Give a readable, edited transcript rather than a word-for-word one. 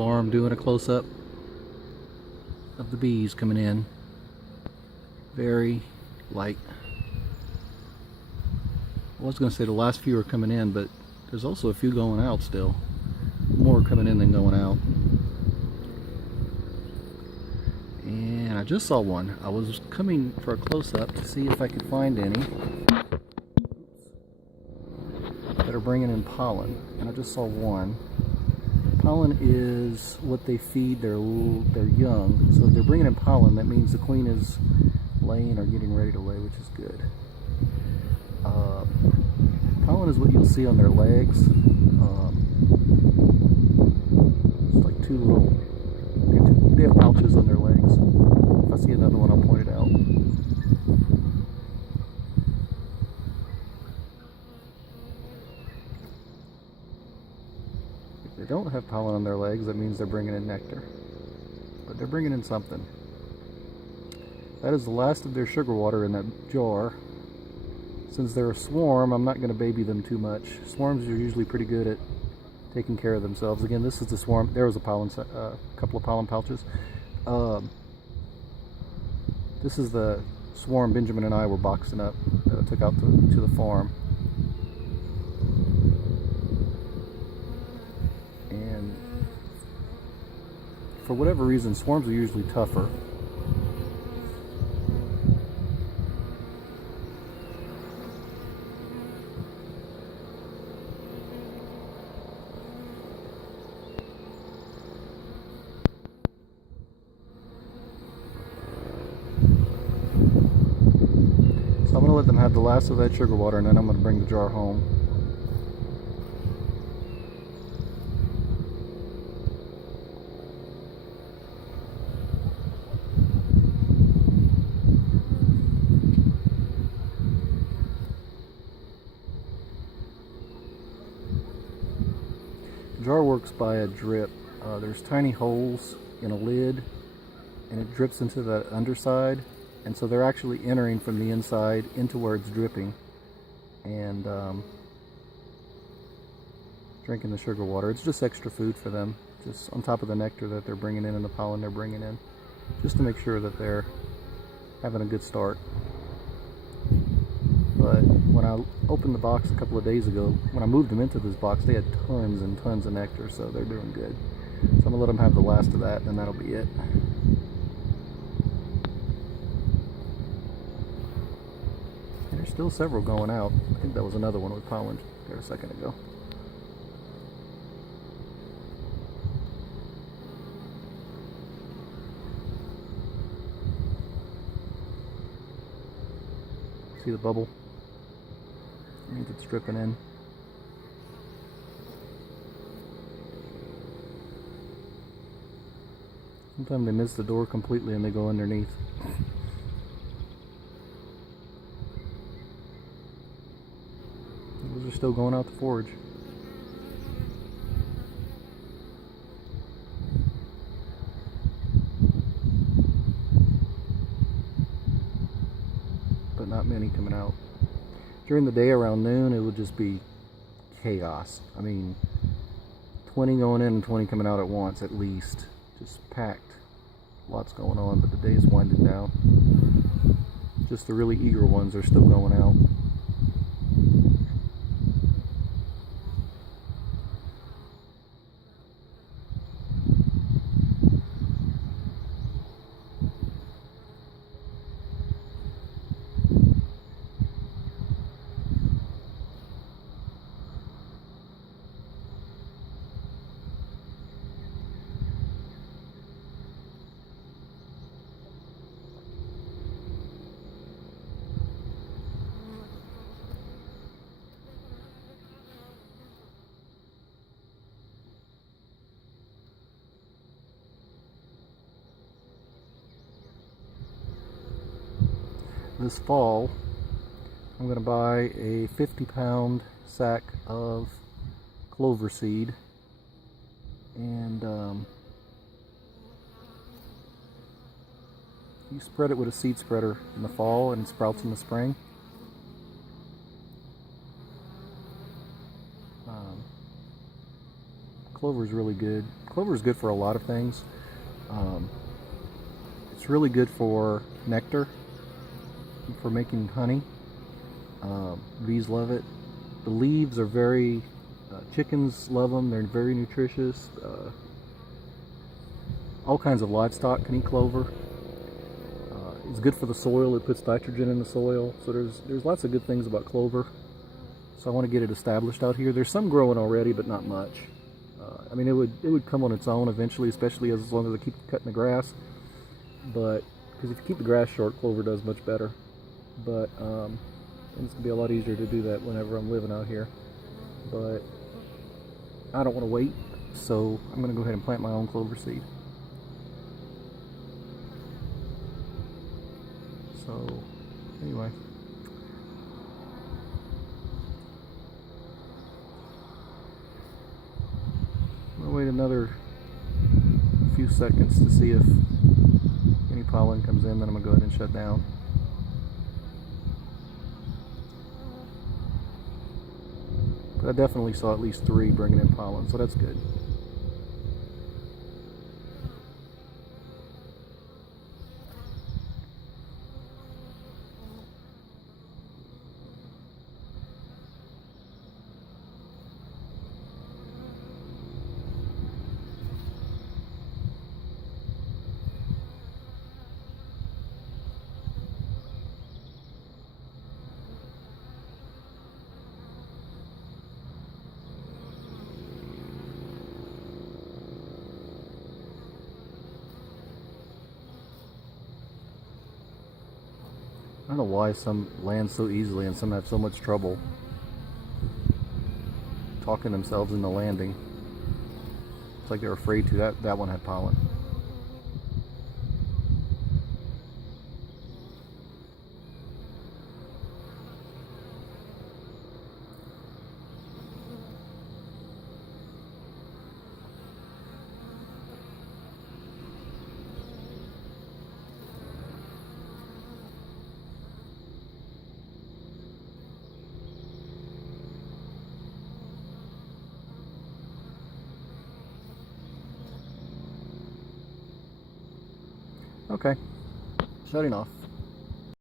farm doing a close-up of the bees coming in. Very light. I was going to say the last few are coming in, but there's also a few going out still. More coming in than going out. And I just saw one. I was coming for a close-up to see if I could find any that are bringing in pollen, and I just saw one. Pollen is what they feed their young, so if they're bringing in pollen, that means the queen is laying or getting ready to lay, which is good. Pollen is what you'll see on their legs. It's like two little, they have pouches on their legs. If I see another one, I'll point it out. If they don't have pollen on their legs, that means they're bringing in nectar. But they're bringing in something. That is the last of their sugar water in that jar. Since they're a swarm, I'm not going to baby them too much. Swarms are usually pretty good at taking care of themselves. Again, this is the swarm. There was a couple of pollen pouches. This is the swarm Benjamin and I were boxing up that I took out to the farm. And for whatever reason, swarms are usually tougher. So I'm going to let them have the last of that sugar water, and then I'm going to bring the jar home. The jar works by a drip. There's tiny holes in a lid, and it drips into the underside. And so they're actually entering from the inside into where it's dripping and drinking the sugar water. It's just extra food for them, just on top of the nectar that they're bringing in and the pollen they're bringing in, just to make sure that they're having a good start. But when I opened the box a couple of days ago, when I moved them into this box, they had tons and tons of nectar, so they're doing good. So I'm going to let them have the last of that, and that'll be it. There's still several going out. I think that was another one with pollen there a second ago. See the bubble? It means it's dripping in. Sometimes they miss the door completely and they go underneath. Those are still going out to forage. But not many coming out. During the day around noon, it would just be chaos. I mean, 20 going in and 20 coming out at once at least. Just packed. Lots going on, but the day's winding down. Just the really eager ones are still going out. This fall, I'm going to buy a 50-pound sack of clover seed, and you spread it with a seed spreader in the fall and it sprouts in the spring. Clover is really good. Clover is good for a lot of things. It's really good for nectar, for making honey. Bees love it. The leaves are very, chickens love them. They're very nutritious. All kinds of livestock can eat clover. It's good for the soil. It puts nitrogen in the soil. So there's lots of good things about clover. So I want to get it established out here. There's some growing already, but not much. I mean, it would come on its own eventually, especially as long as I keep cutting the grass. But because if you keep the grass short, clover does much better. But and it's gonna be a lot easier to do that whenever I'm living out here. But I don't want to wait, so I'm gonna go ahead and plant my own clover seed. So anyway. I'm gonna wait another few seconds to see if any pollen comes in, then I'm gonna go ahead and shut down. But I definitely saw at least 3 bringing in pollen, so that's good. I don't know why some land so easily and some have so much trouble talking themselves into landing. It's like they're afraid to. That one had pollen. Okay, shutting off.